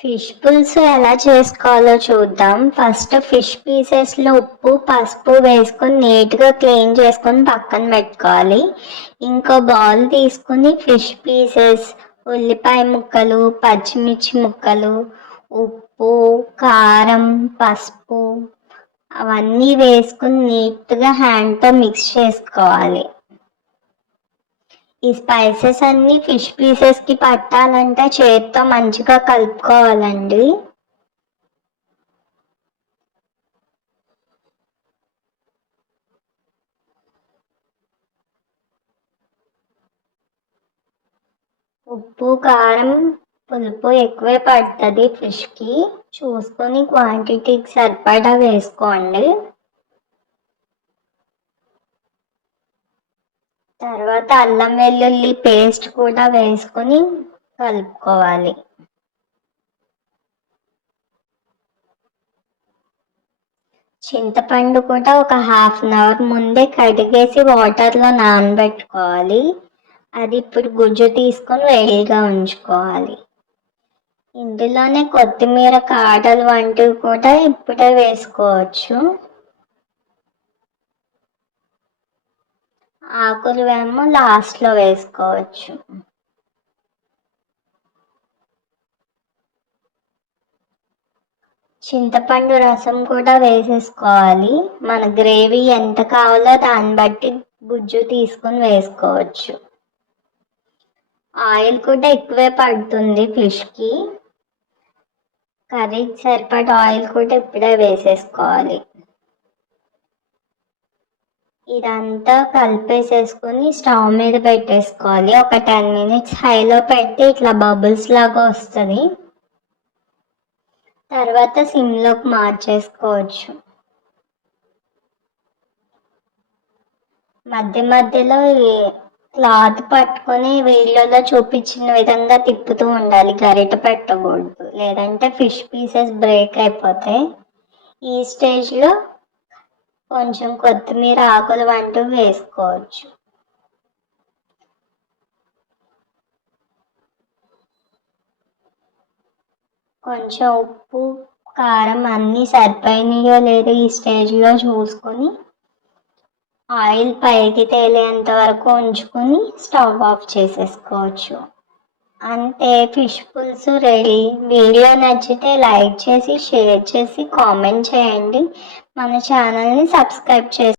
Fish పులుసు ఎలా చేసుకోవాలో చూద్దాం. ఫస్ట్ ఫిష్ పీసెస్లో ఉప్పు పసుపు వేసుకొని నీట్గా క్లీన్ చేసుకొని పక్కన పెట్టుకోవాలి. ఇంకో బౌల్ తీసుకుని ఫిష్ పీసెస్, ఉల్లిపాయ ముక్కలు, పచ్చిమిర్చి ముక్కలు, ఉప్పు, కారం, పసుపు అవన్నీ వేసుకుని నీట్గా హ్యాండ్తో మిక్స్ చేసుకోవాలి. ఈ స్పైసెస్ అన్ని ఫిష్ పీసెస్కి పట్టాలంటే చేత్తో మంచిగా కలుపుకోవాలండి. ఉప్పు కారం పులుపు ఎక్కువే పడుతుంది ఫిష్కి, చూసుకొని క్వాంటిటీకి సరిపడా వేసుకోండి. తర్వాత అల్లం వెల్లుల్లి పేస్ట్ కూడా వేసుకొని కలుపుకోవాలి. చింతపండు కూడా ఒక హాఫ్ అన్ అవర్ ముందే కడిగేసి వాటర్లో నానబెట్టుకోవాలి. అది ఇప్పుడు గుజ్జు తీసుకొని వేడిగా ఉంచుకోవాలి. ఇందులోనే కొత్తిమీర కాడలు వంటివి కూడా ఇప్పుడే వేసుకోవచ్చు. ఆకులు ఏమో లాస్ట్లో వేసుకోవచ్చు. చింతపండు రసం కూడా వేసేసుకోవాలి. మన గ్రేవీ ఎంత కావాలో దాన్ని బట్టి గుజ్జు తీసుకొని వేసుకోవచ్చు. ఆయిల్ కూడా ఎక్కువే పడుతుంది ఫిష్కి. కర్రీకి సరిపడా ఆయిల్ కూడా ఇప్పుడే వేసేసుకోవాలి. ఇదంతా కలిపేసేసుకొని స్టవ్ మీద పెట్టేసుకోవాలి. ఒక 10 minutes హైలో పెట్టి ఇట్లా బబుల్స్ లాగా వస్తుంది. తర్వాత సిమ్లోకి మార్చేసుకోవచ్చు. మధ్య మధ్యలో క్లాత్ పట్టుకొని వీడియోలో చూపించిన విధంగా తిప్పుతూ ఉండాలి, గరిట పెట్టకూడదు, లేదంటే ఫిష్ పీసెస్ బ్రేక్ అయిపోతాయి. ఈ స్టేజ్లో కొంచెం కొత్తిమీర ఆకులు వంటివి వేసుకోవచ్చు. కొంచెం ఉప్పు కారం అన్నీ సరిపోయినాయో లేదో ఈ స్టేజ్లో చూసుకొని ఆయిల్ పైకి తేలేంత వరకు ఉంచుకొని స్టవ్ ఆఫ్ చేసేసుకోవచ్చు. అంతే, ఫిష్ పులుసు రెడీ. వీడియో నచ్చితే లైక్ చేసి షేర్ చేసి కామెంట్ చేయండి. మన ఛానల్ని సబ్స్క్రైబ్ చేసి